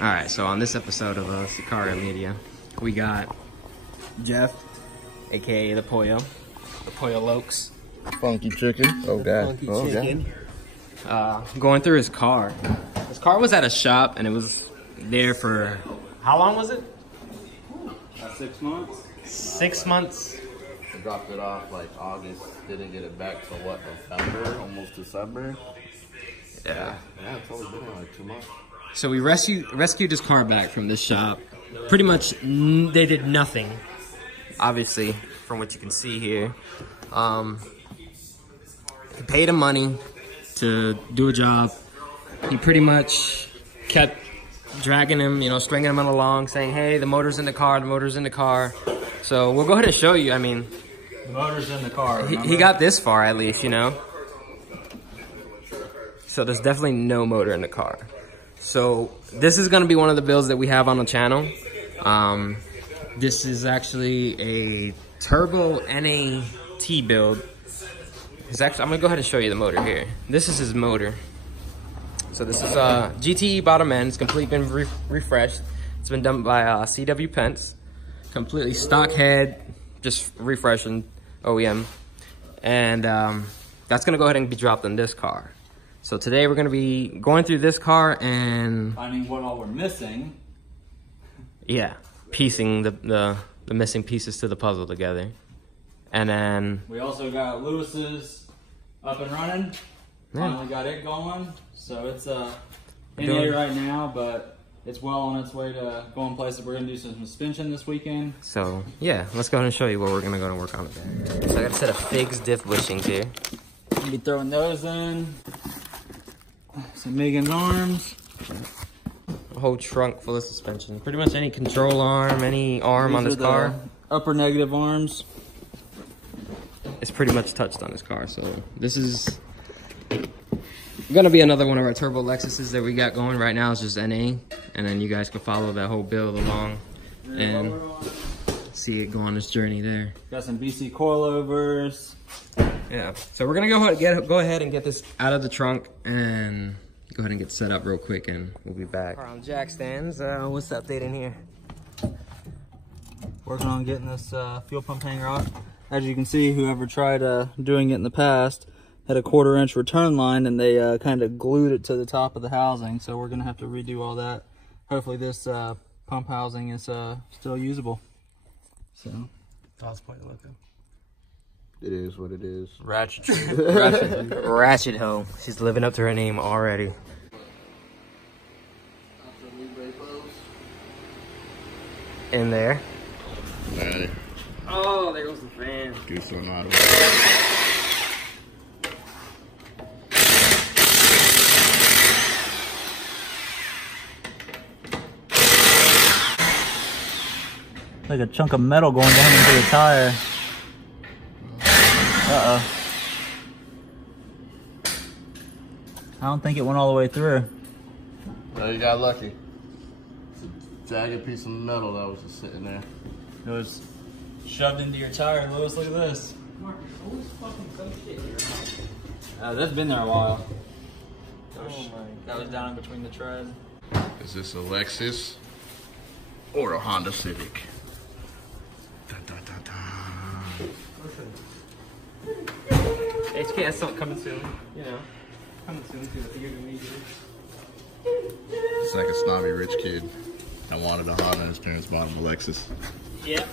Alright, so on this episode of Sicario Media, we got Jeff, aka the Pollo Lokes. Funky chicken. Oh god. Funky chicken. Going through his car. His car was at a shop and it was there for, how long was it? 6 months. 6 months. I dropped it off like August. Didn't get it back till what, November? Almost December. Yeah. Yeah, it's only been like 2 months. So we rescued his car back from this shop. Pretty much, they did nothing. Obviously, from what you can see here. He paid him money to do a job. He pretty much kept dragging him, you know, stringing him along, saying, hey, the motor's in the car, the motor's in the car. So we'll go ahead and show you. I mean, The motor's in the car. he got this far at least, you know. So there's definitely no motor in the car. So this is going to be one of the builds that we have on the channel. This is actually a turbo NAT build. It's actually, I'm going to go ahead and show you the motor here. This is his motor. So this is GTE bottom end. It's completely been refreshed. It's been done by CW Pence. Completely stock head, just refreshing OEM. And that's going to go ahead and be dropped in this car. So today we're going to be going through this car and Finding what all we're missing. yeah, piecing the missing pieces to the puzzle together. And then We also got Lewis's up and running. Finally got it going. So it's in here right now, but it's well on its way to going places. We're going to do some suspension this weekend. so yeah, let's go ahead and show you what we're going to go and work on today. So I got a set of Figs diff bushings here. We'll be throwing those in. Some Megan's arms. A whole trunk full of suspension. Pretty much any control arm, any arm on this car. Upper negative arms. It's pretty much touched on this car. So this is gonna be another one of our turbo Lexuses that we got going right now. It's just NA, and then you guys can follow that whole build along and see it go on this journey there. Got some BC coilovers. Yeah, so we're gonna go ahead and get this out of the trunk and go ahead and get set up real quick, and we'll be back. On jack stands, what's the update in here? Working on getting this fuel pump hanger off. As you can see, whoever tried doing it in the past had a 1/4 inch return line, and they kind of glued it to the top of the housing. So we're gonna have to redo all that. Hopefully this pump housing is still usable. So Toss point looking. It is what it is. Ratchet. Ratchet hoe. She's living up to her name already. In there. Got it. Oh, there goes the fan. Goose on auto. like a chunk of metal going down into the tire. Uh-oh. I don't think it went all the way through. No, you got lucky. It's a jagged piece of metal that was just sitting there. It was shoved into your tire. Lewis, look at this. Mark, there's always fucking some shit here. That's been there a while. Oh my. That was down in between the treads. Is this a Lexus or a Honda Civic? Dun, dun, dun, dun. HKS something coming soon, you know. Coming soon to the year to me. It's like a snobby rich kid that wanted a Honda and his parents bought him a Lexus. Yep.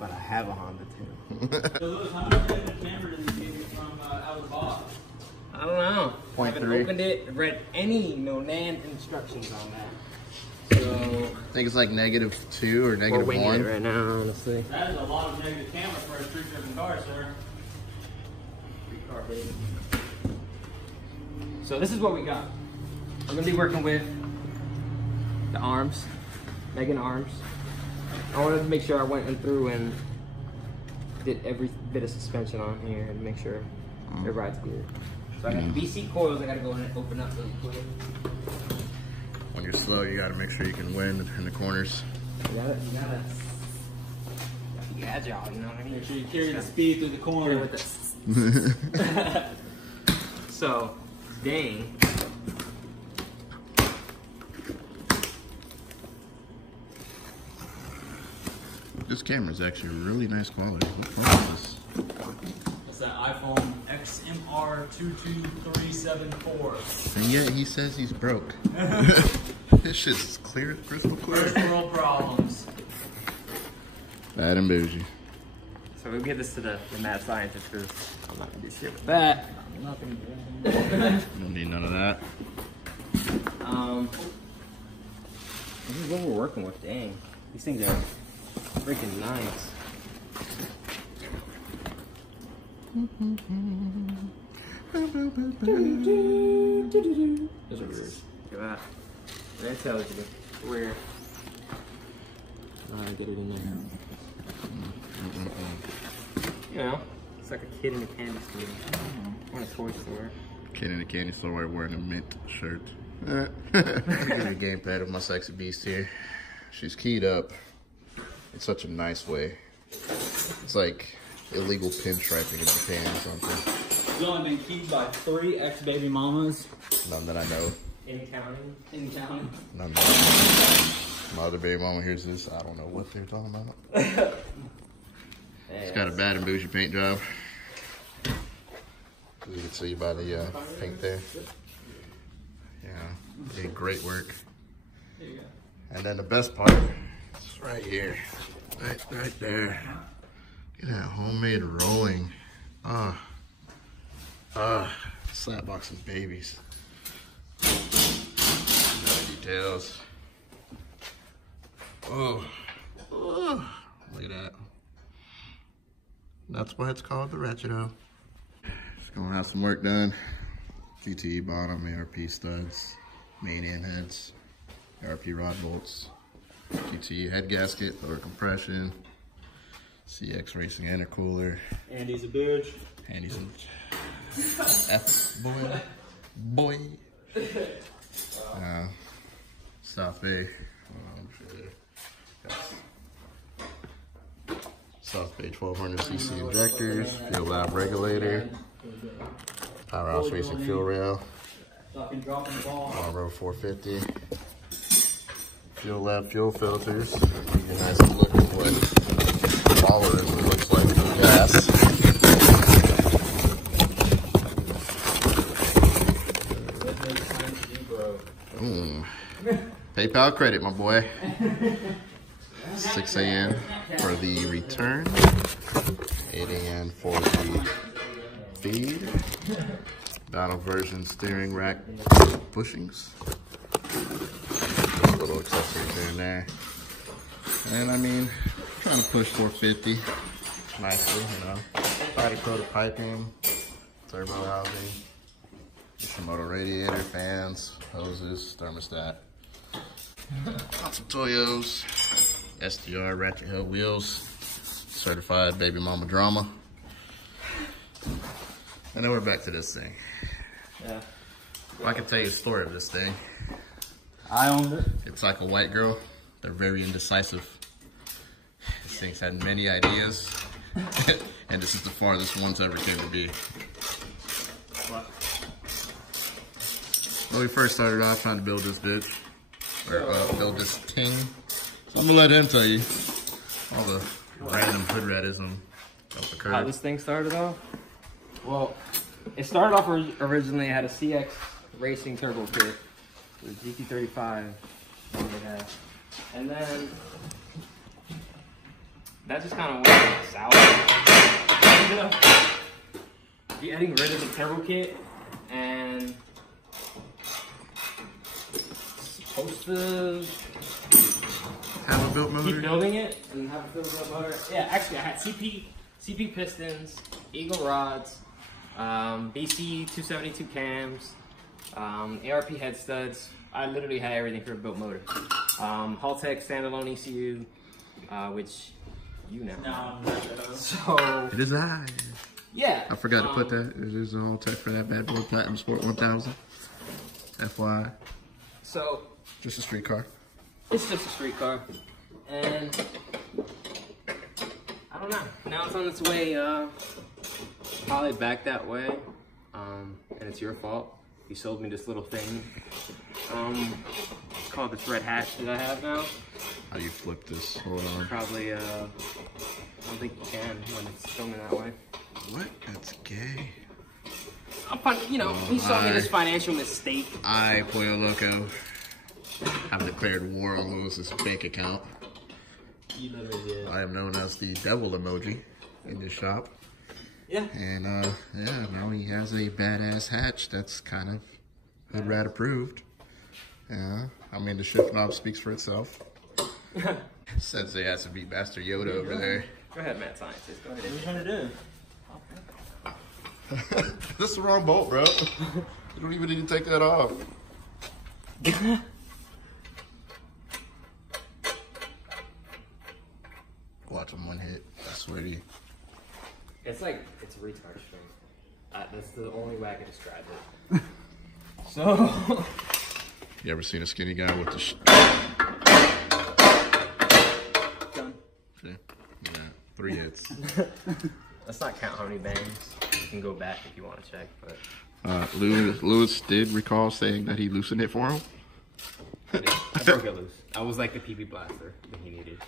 But I have a Honda too. So Lewis, how much did the camera did you get from out of the box? I don't know. I haven't 0.3. opened it, read any NAND instructions on that. So I think it's like -2 or we're -1. winging it right now, honestly. That is a lot of negative camera for a street-driven car, sir. Car, baby. So this is what we got. I'm gonna be working with the arms, Megan arms. I wanted to make sure I went in through and did every bit of suspension on here and make sure it rides good. So I got BC coils I gotta go in and open up really quick. When you're slow, you gotta make sure you can win in the corners. You gotta be agile, you know what I mean? Make sure you carry the speed through the corner. With this. So today This camera is actually really nice quality. What phone is this? It's that iPhone XMR22374. And yet he says he's broke. This shit's clear, crystal clear. First world problems. Bad and bougie. So we'll give this to the mad scientist because I'm not gonna do shit with that. Nothing. Don't need none of that. This is what we're working with. Dang, these things are freaking nice. Those are weird. Look at that. Very intelligent. Weird. Alright, get it in there. You know, it's like a kid in a candy store. Or in a toy store. Kid in a candy store wearing a mint shirt. Give me a gamepad of my sexy beast here. She's keyed up in such a nice way. It's like illegal pinstriping in Japan or something. She's only been keyed by 3 ex-baby mamas. None that I know. In counting. In county. None that I know. My other baby mama hears this. I don't know what they're talking about. It's got a bad and bougie paint job. As you can see by the paint there. Yeah, did great work. There you go. And then the best part is right here. Right there. Look at that homemade rolling. Slapbox and babies. Details. Oh, look at that. That's why it's called the Ratchet. Just gonna have some work done. GTE bottom, ARP studs, main end heads, ARP rod bolts, GTE head gasket, lower compression, CX racing intercooler. Andy's a bitch. Andy's a F boy. South Bay. South Bay 1200cc injectors, fuel lab regulator, Powerhouse Racing fuel rail, Marlboro 450, fuel lab fuel filters. Give you a nice look at what tolerance looks like for gas. PayPal credit, my boy. 6 a.m. for the return, 8 a.m. for the feed, battle version steering rack bushings, little accessories here and there, and I mean, trying to push 450 nicely, you know, body coated piping, turbo housing, Ishimoto radiator, fans, hoses, thermostat, lots of Toyos. SDR ratchet hub wheels, certified baby mama drama. And then we're back to this thing. Yeah. Well, I can tell you a story of this thing. I owned it. It's like a white girl. They're very indecisive. This thing's had many ideas. And this is the farthest one's ever came to be. What? When we first started off trying to build this bitch, or build this ting, I'm gonna let him tell you all the random hood ratism off the curb. How this thing started off? Well, it started off originally, it had a CX racing turbo kit. It was GT35 that they had. And then that just kind of went south. Ended up getting rid of the turbo kit and supposed to Have a built motor? keep building it and have a built motor. Yeah, actually I had CP pistons, Eagle rods, BC 272 cams, ARP head studs. I literally had everything for a built motor. Haltech standalone ECU, which you know. No, So It is I. yeah. I forgot to put that. There's a whole tech for that bad boy, Platinum Sport 1000. FYI. So Just a street car. it's just a street car, and I don't know. Now it's on its way, probably back that way, and it's your fault. You sold me this little thing, called this red hatch that I have now. how you flip this. Hold on. Probably, I don't think you can when it's filming that way. What? That's gay. You know, he saw me this financial mistake. I, Pollo Loco, have declared war on Lewis's bank account. You literally did. I am known as the devil emoji in this shop. Yeah. And yeah, now he has a badass hatch that's kind of hood rat approved. Yeah, I mean the shift knob speaks for itself. Sensei has to beat Master Yoda over there. Go ahead, Matt Scientist. Go ahead. What are you trying to do? This is the wrong bolt, bro. You don't even need to take that off. Watch him one hit. I swear to you. It's like, it's a retard string. That's the only way I can describe it. So. You ever seen a skinny guy with the Done. See? Yeah, 3 hits. Let's not count how many bangs. You can go back if you want to check, but. Lewis did recall saying that he loosened it for him. I did. I broke it loose. I was like the PB blaster that he needed.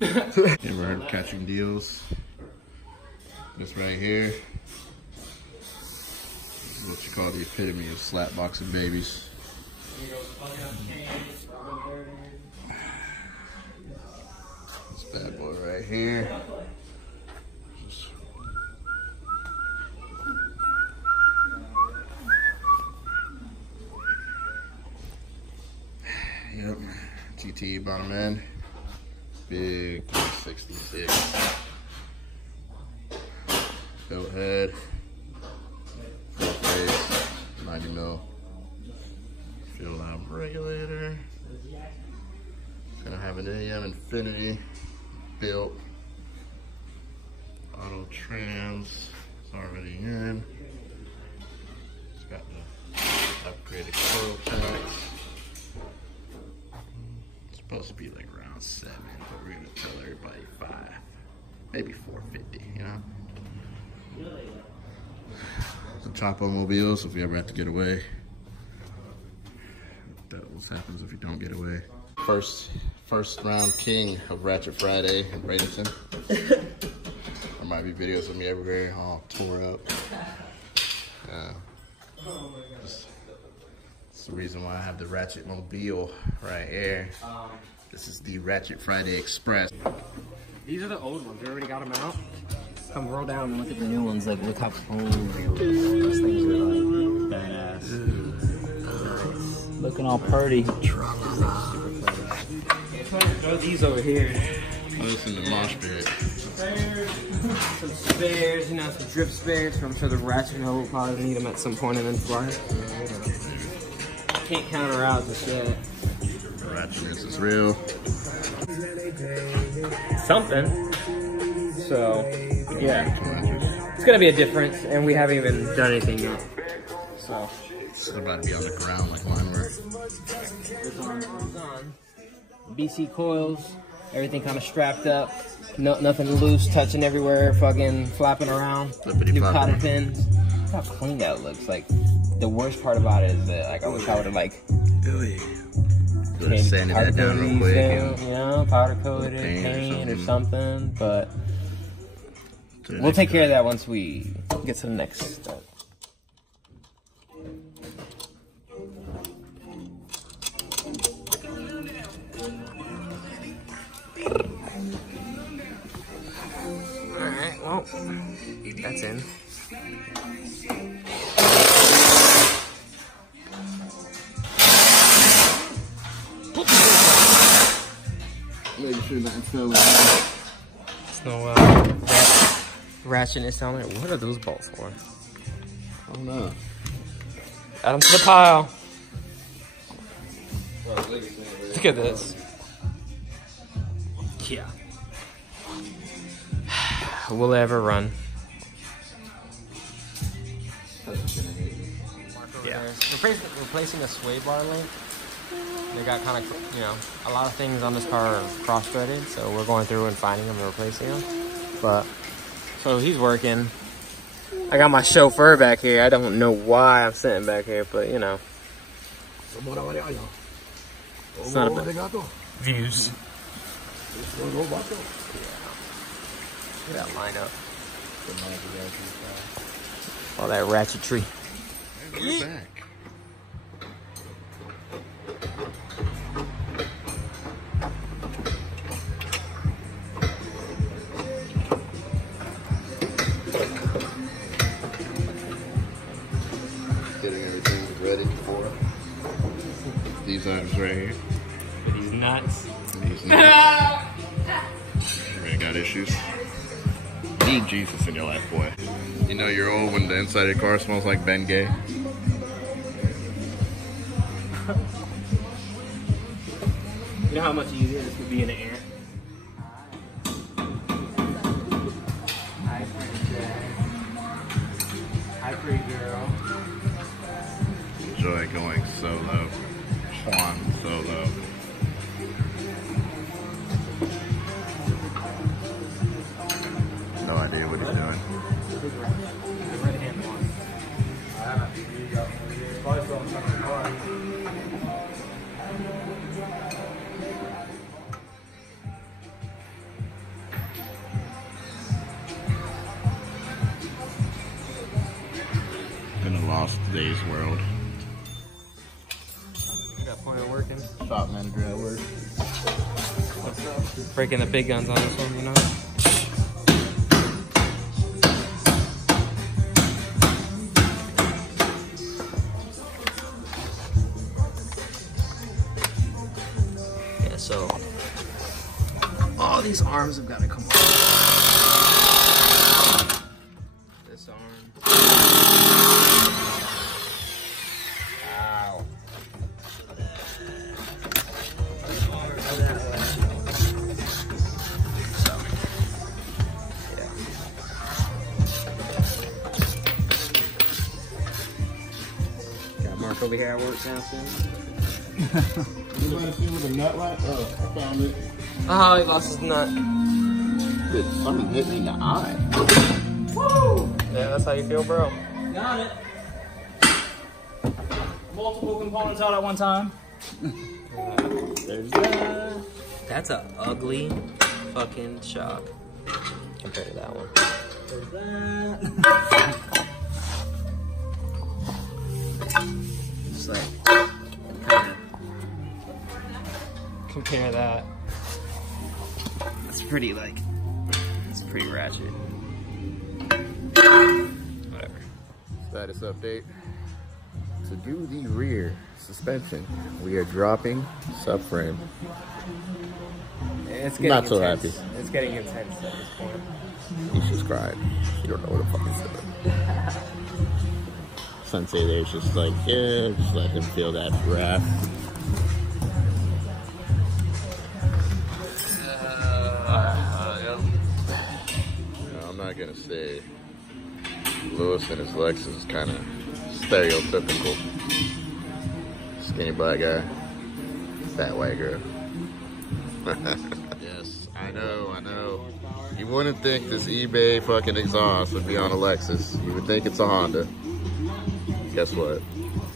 You ever heard of catching deals? This right here. This is what you call the epitome of slapboxing babies. This bad boy right here. Yep, GT bottom end. Big 66. Belt head. Full face. 90 mil. Fuel line regulator. Gonna have an AM Infinity built. Auto trans. It's already in. It's got the upgraded coil packs. It's supposed to be like around 7, but we're gonna tell everybody 5, maybe 450, you know? Some Chapo mobiles if we ever have to get away. That what happens if you don't get away. First round king of Ratchet Friday in Bradenton. There might be videos of me everywhere, all tore up. That's the reason why I have the Ratchet mobile right here. This is the Ratchet Friday Express. These are the old ones. We already got them out. Come roll down and look at the new ones. Like, look how clean those things are, like badass. Looking all pretty. Throw these over here. Oh, this is the mosh pit. Some spares, you know, some drip spares. I'm sure the Ratchet will probably need them at some point in the flight. Can't counter out the shit. Ratchetness is real. Something. So, yeah. It's gonna be a difference, and we haven't even done anything yet. So. It's about to be on the ground like mine were. It's on. BC coils, everything kind of strapped up. No, nothing loose, touching everywhere, fucking flapping around. New cotter pins. Look how clean that looks. Like, the worst part about it is that, like, I wish I would have, like, Sanding that down real quick. And, you know, powder coated, paint or something. But we'll take care of that once we get to the next step. Alright, well, that's in. Make sure nothing fell in. There's no ratchetness down there. What are those bolts for? I don't know. Add them to the pile. Look at this. Yeah. Will it ever run? Yeah. Replacing a sway bar link. They got kind of, you know, a lot of things on this car are cross-threaded, so we're going through and finding them and replacing them. But, so he's working. I got my chauffeur back here. I don't know why I'm sitting back here, but, you know. It's not a bad, views. Go watch it. Look at that lineup. All that ratchet tree. And we're back. Getting everything ready for these items right here. For these nuts. These nuts. Everybody got issues. Need Jesus in your life, boy. You know you're old when the inside of your car smells like Ben Gay. You know how much easier this would be in the air? Hi, Hi, pretty girl. Enjoy going solo. Juan solo. No idea what he's doing. The red hand one. In a lost days world. Got point of working. Shop manager at work. What's up? Breaking the big guns on this one, you know? Yeah, so all these arms have got to come off. This arm. Ow. Got Mark over here at work now soon. Anybody see with a nut right? Oh, I found it. Oh, he lost his nut. Dude, something hit me in the eye. Woo! Yeah, that's how you feel, bro. Got it. Multiple components out at one time. There's that. That's a ugly fucking shock compared to that one. There's that. Just like, kind of compare that. It's pretty like, it's pretty ratchet. Whatever. Status update. To do the rear suspension, we are dropping subframe. It's getting Not so intense. happy. It's getting intense at this point. He's just crying. You don't know what the fuck he's doing. Sensei there's just like, yeah, just let him feel that wrath. I'm not gonna say Lewis and his Lexus is kind of stereotypical. Skinny black guy, fat white girl. Yes, I know. You wouldn't think this eBay fucking exhaust would be on a Lexus. You would think it's a Honda. Guess what?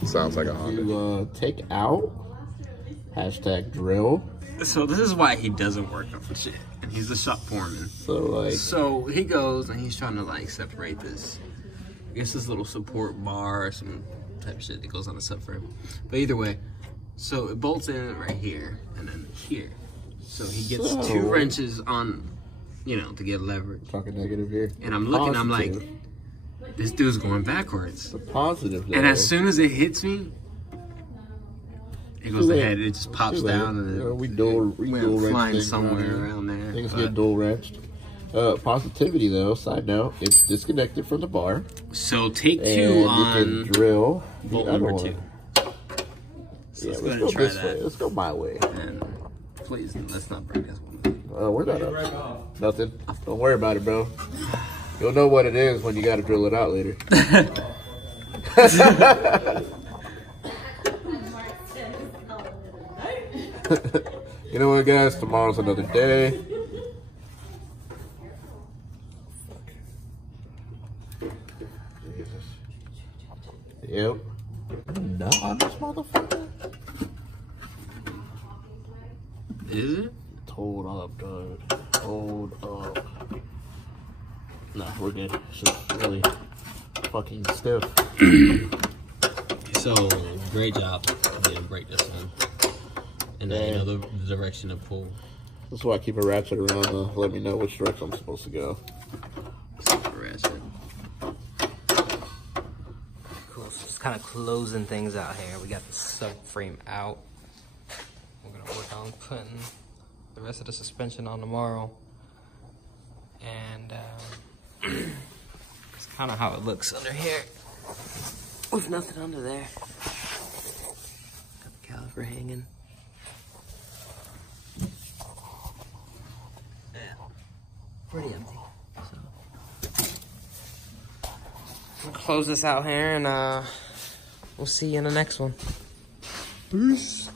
Sounds like a Honda. To take out, hashtag drill. So this is why he doesn't work on shit. And he's a shop foreman. So like, So he goes and he's trying to like separate this. I guess this little support bar or some type of shit that goes on the subframe. But either way, so it bolts in right here and then here. So he gets two wrenches on, you know, to get leverage. talking negative here. And I'm looking, I'm like, this dude's going backwards. The positive though. And as soon as it hits me, it goes ahead, it just pops Too late. down and You know, we it dual went wrench flying things somewhere around around there. Things But- get dual wrenched. Positivity though, side note, it's disconnected from the bar. So take And two you on can drill the bolt other number one. 2. So Yeah, let's let's go ahead go and try this way. that. Let's go my way. And please, let's not break this one. We're not up. Nothing. Don't worry about it, bro. You'll know what it is when you got to drill it out later. You know what, guys? Tomorrow's another day. Yep. No, on this motherfucker. Is it? Hold up, dude. Hold up. Nah, we're good. It's just really fucking stiff. So, great job. Didn't break this one. And then, you know, the direction to pull. That's why I keep a ratchet around to let me know which direction I'm supposed to go. Ratchet. Cool. So just kind of closing things out here. We got the subframe out. We're gonna work on putting the rest of the suspension on tomorrow. And it's kind of how it looks under here. With nothing under there. Got the caliper hanging. Pretty empty. So I'm gonna close this out here and we'll see you in the next one. Peace.